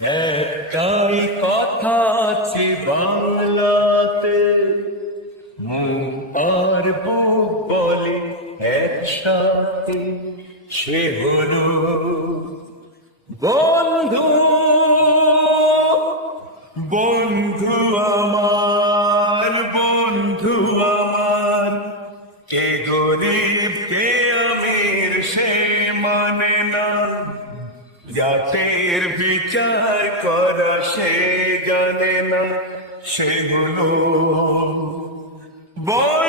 একটাই কথা আছে বাংলাতে, মুখ আর বুক বলে একসাথে, সে হলো বন্ধু। বন্ধু আমার, বন্ধু আমার, কে গরিব কে আমির সে মানে না, জাতের বিচার করা সে জানে না, সেগুলো বল